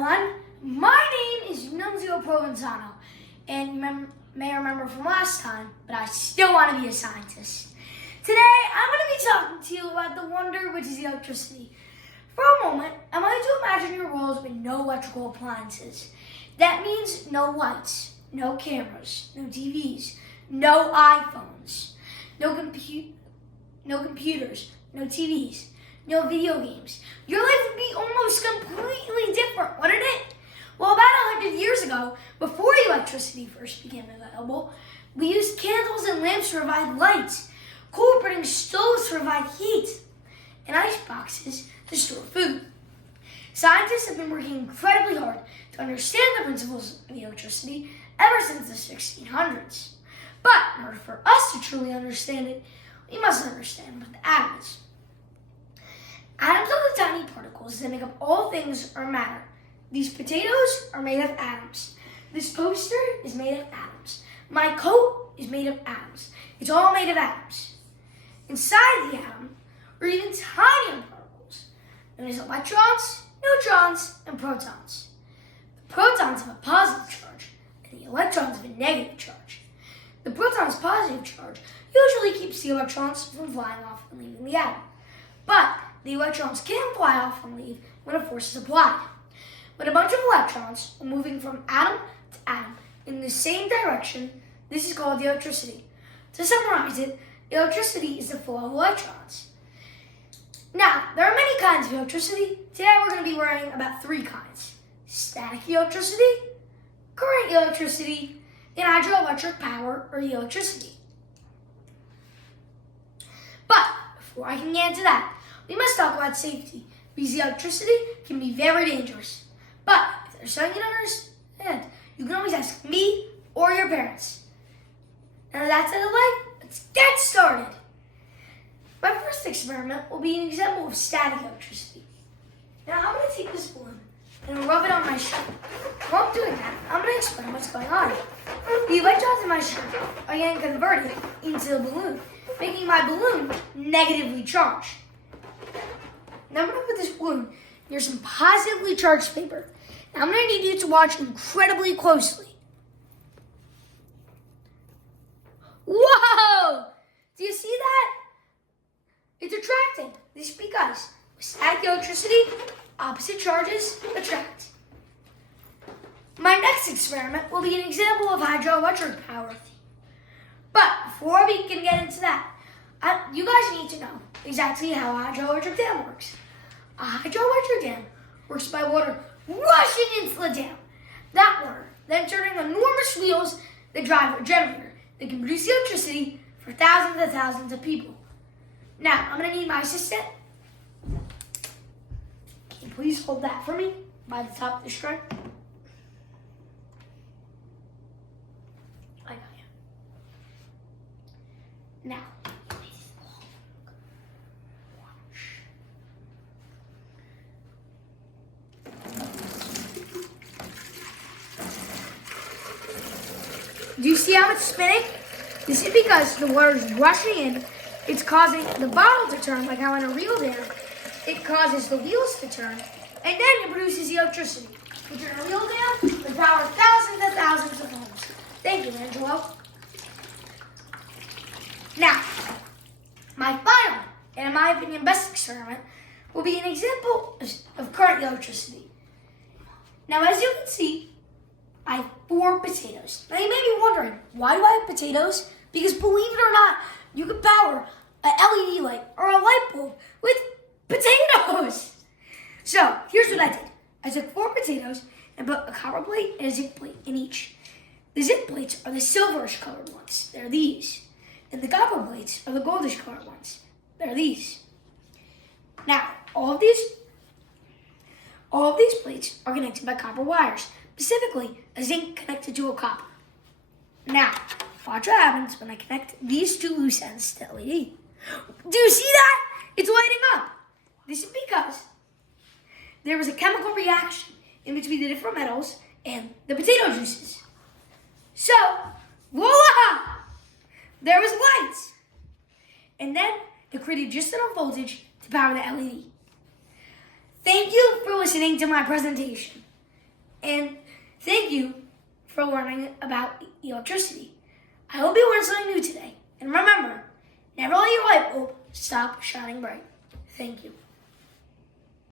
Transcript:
everyone. My name is Nunzio and you may remember from last time, but I still want to be a scientist. Today, I'm going to be talking to you about the wonder which is electricity. For a moment, I want you to imagine your world with no electrical appliances. That means no lights, no cameras, no TVs, no iPhones, no computers, no TVs, no video games. Your life would be almost completely different, wouldn't it? Well, about 100 years ago, before electricity first became available, we used candles and lamps to provide light, coal-burning stoves to provide heat, and ice boxes to store food. Scientists have been working incredibly hard to understand the principles of electricity ever since the 1600s. But in order for us to truly understand it, we must understand what the atom is. Atoms are the tiny particles that make up all things or matter. These potatoes are made of atoms. This poster is made of atoms. My coat is made of atoms. It's all made of atoms. Inside the atom are even tinier particles known as electrons, neutrons, and protons. The protons have a positive charge, and the electrons have a negative charge. The proton's positive charge usually keeps the electrons from flying off and leaving the atom. But the electrons can fly off and leave when a force is applied. When a bunch of electrons are moving from atom to atom in the same direction, this is called electricity. To summarize it, electricity is the flow of electrons. Now, there are many kinds of electricity. Today we're going to be worrying about 3 kinds: static electricity, current electricity, and hydroelectric power or electricity. But before I can get into that, we must talk about safety, because electricity can be very dangerous. But if there's something you don't understand, you can always ask me or your parents. Now that's out of the way, let's get started. My first experiment will be an example of static electricity. Now I'm going to take this balloon and rub it on my shirt. While I'm doing that, I'm going to explain what's going on. The electrons in my shirt are getting converted into the balloon, making my balloon negatively charged. Now I'm going to put this balloon near some positively charged paper. Now I'm going to need you to watch incredibly closely. Whoa! Do you see that? It's attracting. This is because with static electricity, opposite charges attract. My next experiment will be an example of hydroelectric power. But before we can get into that, you guys need to know exactly how a hydroelectric dam works. A hydroelectric dam works by water rushing into the dam. That water then turning enormous wheels that drive a generator that can produce electricity for thousands and thousands of people. Now, I'm going to need my assistant. Can you please hold that for me by the top of the string? I got you. Now, do you see how it's spinning? This is because the water is rushing in. It's causing the bottle to turn, like how in a real dam, it causes the wheels to turn, and then it produces electricity. Which in a real dam would power thousands and thousands of homes. Thank you, Angelo. Now, my final, and in my opinion best experiment, will be an example of current electricity. Now, as you can see, I have 4 potatoes. Now, you may be wondering, why do I have potatoes? Because believe it or not, you can power an LED light or a light bulb with potatoes. So, here's what I did. I took 4 potatoes and put a copper plate and a zinc plate in each. The zinc plates are the silverish colored ones. They're these. And the copper plates are the goldish colored ones. They're these. Now, all of these plates are connected by copper wires, specifically a zinc connected to a copper. Now, watch what happens when I connect these 2 loose ends to LED. Do you see that? It's lighting up. This is because there was a chemical reaction in between the different metals and the potato juices. So, voila! There was lights. And then it created just enough voltage to power the LED. Thank you for listening to my presentation. And thank you for learning about electricity. I hope you learned something new today. And remember, never let your light bulb stop shining bright. Thank you.